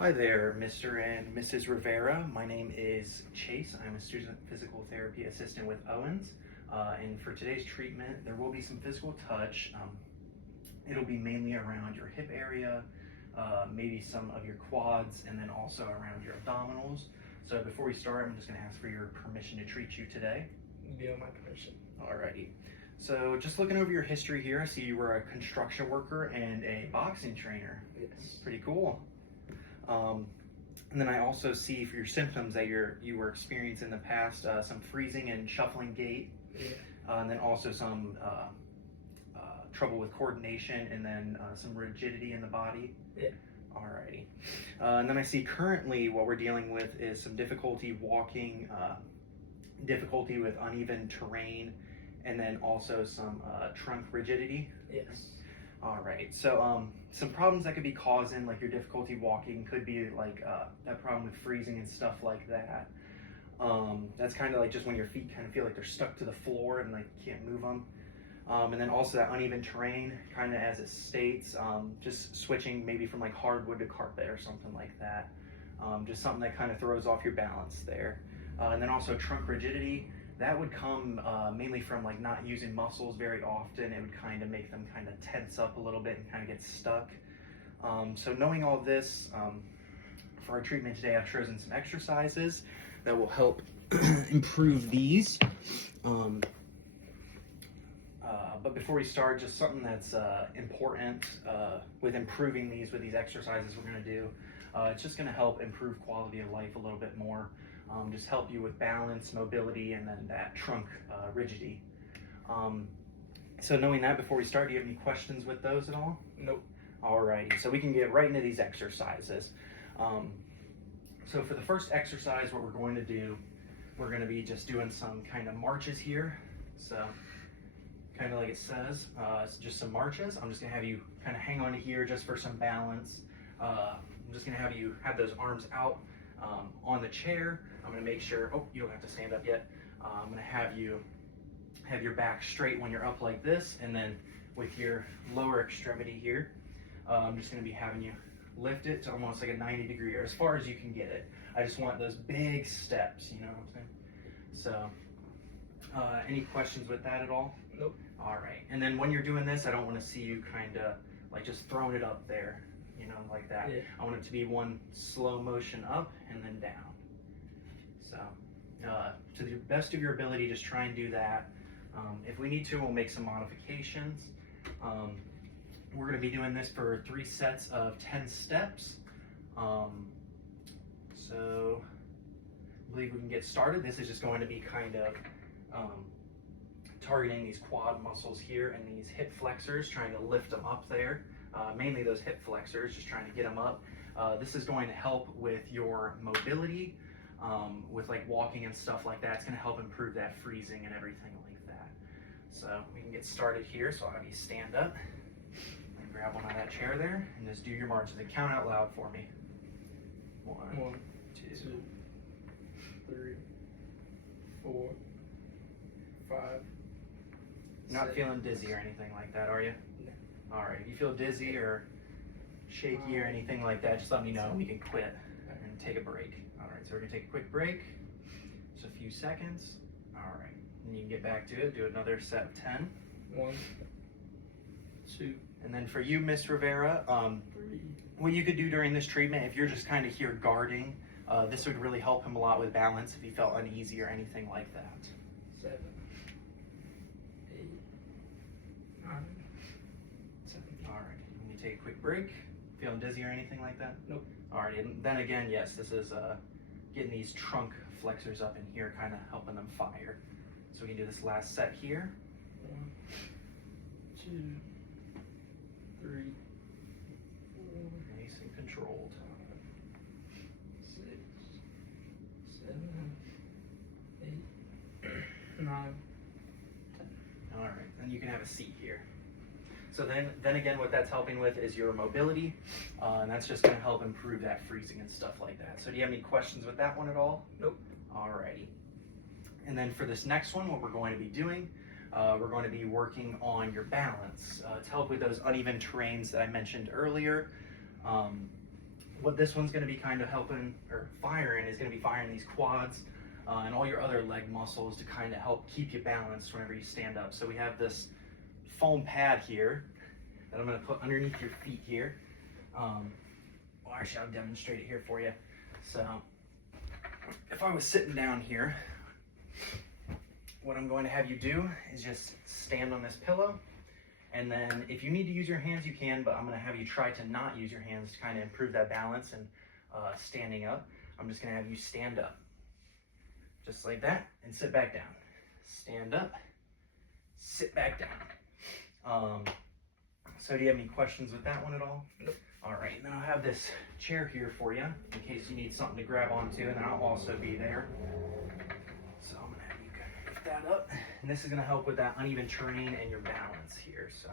Hi there, Mr. and Mrs. Rivera. My name is Chase. I'm a student physical therapy assistant with Owens. And for today's treatment, there will be some physical touch. It'll be mainly around your hip area, maybe some of your quads, and then also around your abdominals. So before we start, I'm just going to ask for your permission to treat you today. Give my permission. Alrighty. So just looking over your history here, I see you were a construction worker and a boxing trainer. Yes. Pretty cool. And then I also see for your symptoms that you were experiencing in the past some freezing and shuffling gait, Yeah. and then also some trouble with coordination, and then some rigidity in the body. Yeah. Alrighty. And then I see currently what we're dealing with is some difficulty walking, difficulty with uneven terrain, and then also some trunk rigidity. Yes. All right, so some problems that could be causing like your difficulty walking could be like that problem with freezing and stuff like that. That's kind of like just when your feet kind of feel like they're stuck to the floor and like you can't move them. And then also that uneven terrain, kind of as it states, just switching maybe from like hardwood to carpet or something like that. Just something that kind of throws off your balance there. And then also trunk rigidity. That would come mainly from like not using muscles very often. It would kind of make them kind of tense up a little bit and kind of get stuck. So knowing all this, for our treatment today, I've chosen some exercises that will help improve these. But before we start, just something that's important with improving these with these exercises we're going to do. It's just going to help improve quality of life a little bit more. Just help you with balance, mobility, and then that trunk rigidity. So knowing that, before we start, do you have any questions with those at all? Nope. Alrighty, so we can get right into these exercises. So for the first exercise, what we're going to do, we're going to be just doing some kind of marches here. So kind of like it says, it's just some marches. I'm just going to have you kind of hang on to here just for some balance. I'm just going to have you have those arms out on the chair. I'm going to make sure, oh, you don't have to stand up yet. I'm going to have you have your back straight when you're up like this, and then with your lower extremity here, I'm just going to be having you lift it to almost like a 90-degree, or as far as you can get it. I just want those big steps, you know what I'm saying? So, any questions with that at all? Nope. All right, and then when you're doing this, I don't want to see you kind of like just throwing it up there, you know, like that. Yeah. I want it to be one slow motion up and then down. So, to the best of your ability, just try and do that. If we need to, we'll make some modifications. We're going to be doing this for 3 sets of 10 steps. So, I believe we can get started. This is just going to be kind of targeting these quad muscles here and these hip flexors, trying to lift them up there. Mainly those hip flexors, just trying to get them up. This is going to help with your mobility, with like walking and stuff like that. It's going to help improve that freezing and everything like that. So we can get started here. So I'll have you stand up and grab one of that chair there and just do your marches and count out loud for me. 1, 2, 2, 3, 4, 5. Not 6. feeling dizzy or anything like that, are you? No. All right. If you feel dizzy or shaky or anything like that, just let me know. We can quit and take a break. All right. So we're gonna take a quick break. Just a few seconds. All right. And you can get back to it. Do another set of 10. 1, 2, And then for you, Miss Rivera, 3. what you could do during this treatment, if you're just kind of here guarding, this would really help him a lot with balance if he felt uneasy or anything like that. 7, 8, 9, 10. All right. Let me take a quick break. Feeling dizzy or anything like that? Nope. All right. And then again, yes, this is getting these trunk flexors up in here, kind of helping them fire. So we can do this last set here. 1, 2, 3, 4, Nice and controlled. 5, 6, 7, 8, 9, 10. All right. And you can have a seat here. So then again, what that's helping with is your mobility, and that's just going to help improve that freezing and stuff like that. So do you have any questions with that one at all? Nope. Alrighty. And then for this next one, what we're going to be doing, we're going to be working on your balance to help with those uneven terrains that I mentioned earlier. what this one's going to be kind of helping or firing is going to be firing these quads and all your other leg muscles to kind of help keep you balanced whenever you stand up. So we have this foam pad here that I'm going to put underneath your feet here. Well, actually, I'll demonstrate it here for you. So if I was sitting down here, what I'm going to have you do is just stand on this pillow. And then if you need to use your hands, you can, but I'm going to have you try to not use your hands to kind of improve that balance and standing up. I'm just going to have you stand up just like that and sit back down. Stand up, sit back down. So do you have any questions with that one at all? Nope. All right, now I have this chair here for you in case you need something to grab onto, and then I'll also be there. So I'm gonna have you kind of lift that up, and this is gonna help with that uneven terrain and your balance here. So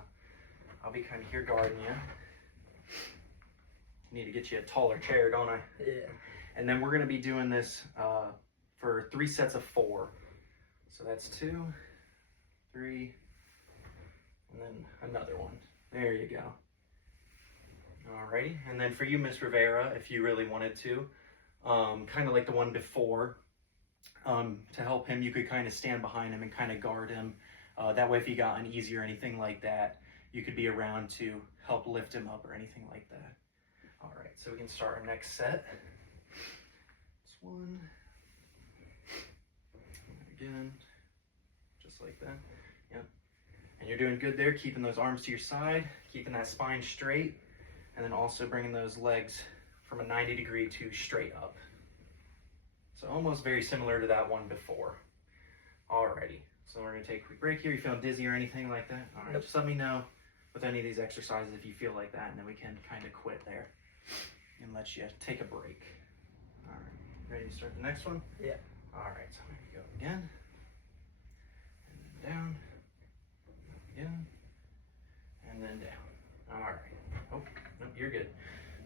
I'll be kind of here guarding you. Need to get you a taller chair, don't I? Yeah. And then we're gonna be doing this for 3 sets of 4. So that's 2, 3, and then another one. There you go. Alrighty, and then for you, Miss Rivera, if you really wanted to, kind of like the one before, to help him, you could kind of stand behind him and kind of guard him. That way, if he got uneasy or anything like that, you could be around to help lift him up or anything like that. Alright, so we can start our next set. This one. Again, just like that. Yep. And you're doing good there, keeping those arms to your side, keeping that spine straight, and then also bringing those legs from a 90-degree to straight up. So almost very similar to that one before. Alrighty, so we're gonna take a quick break here. You feeling dizzy or anything like that? All right, Nope. Just let me know with any of these exercises if you feel like that, and then we can kind of quit there and let you take a break. All right, ready to start the next one? Yeah. All right, so I'm gonna go again, and then down, again, and then down. All right. Oh, nope, you're good.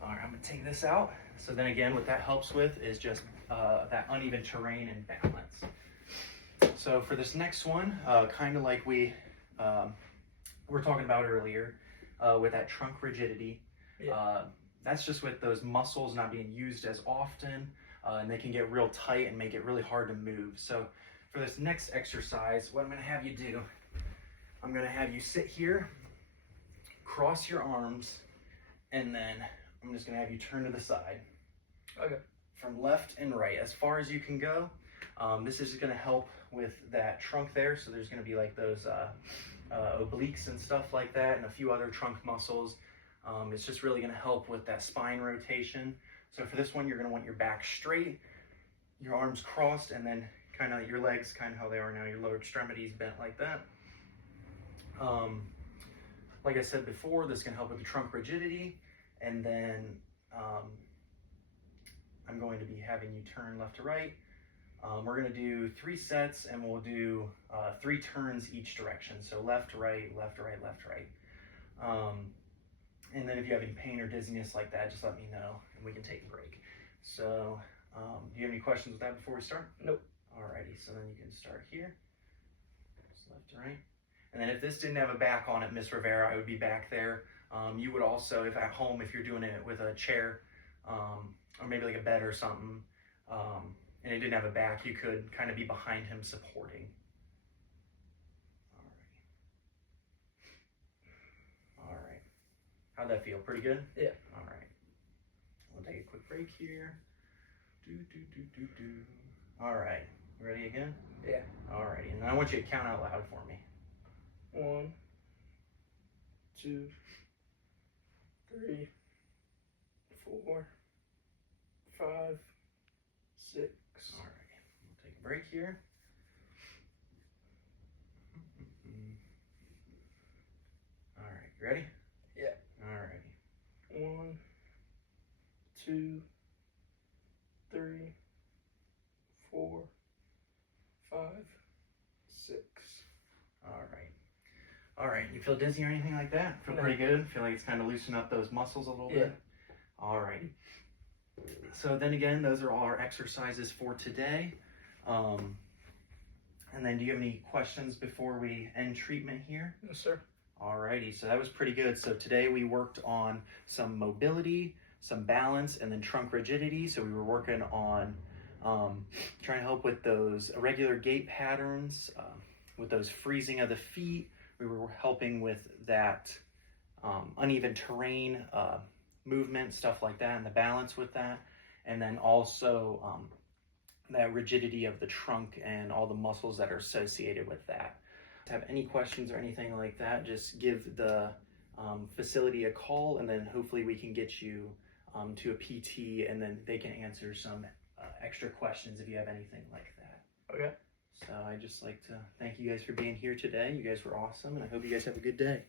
All right, I'm gonna take this out. So then again, what that helps with is just that uneven terrain and balance. So for this next one, kind of like we were talking about earlier, with that trunk rigidity, Yeah. that's just with those muscles not being used as often, and they can get real tight and make it really hard to move. So for this next exercise, what I'm gonna have you do, I'm gonna have you sit here, cross your arms, and then I'm just gonna have you turn to the side. Okay. From left and right, as far as you can go. This is gonna help with that trunk there. So there's gonna be like those obliques and stuff like that, and a few other trunk muscles. It's just really gonna help with that spine rotation. So for this one, you're gonna want your back straight, your arms crossed, and then kind of your legs kind of how they are now, your lower extremities bent like that. Like I said before, this can help with the trunk rigidity, and then I'm going to be having you turn left to right. We're going to do 3 sets, and we'll do 3 turns each direction. So left, right, left, right, left, right. And then if you have any pain or dizziness like that, just let me know, and we can take a break. So do you have any questions with that before we start? Nope. Alrighty, so then you can start here, just left to right. And then if this didn't have a back on it, Miss Rivera, I would be back there. You would also, if at home, if you're doing it with a chair, or maybe like a bed or something, and it didn't have a back, you could kind of be behind him supporting. All right. How'd that feel? Pretty good? Yeah. All right. We'll take a quick break here. All right. Ready again? Yeah. All righty. And I want you to count out loud for me. 1, 2, 3, 4, 5, 6. All right. We'll take a break here. All right. You ready? Yeah. All righty. 1, 2, 3, 4, 5, 6. All right. All right. You feel dizzy or anything like that? Feel No. pretty good? Feel like it's kind of loosening up those muscles a little bit? All righty. So then again, those are all our exercises for today. And then do you have any questions before we end treatment here? Yes, sir. Alrighty, so that was pretty good. So today we worked on some mobility, some balance, and then trunk rigidity. So we were working on trying to help with those irregular gait patterns, with those freezing of the feet. We were helping with that uneven terrain movement, stuff like that, and the balance with that. And then also that rigidity of the trunk and all the muscles that are associated with that. If you have any questions or anything like that, just give the facility a call, and then hopefully we can get you to a PT, and then they can answer some extra questions if you have anything like that. Okay. So I'd just like to thank you guys for being here today. You guys were awesome, and I hope you guys have a good day.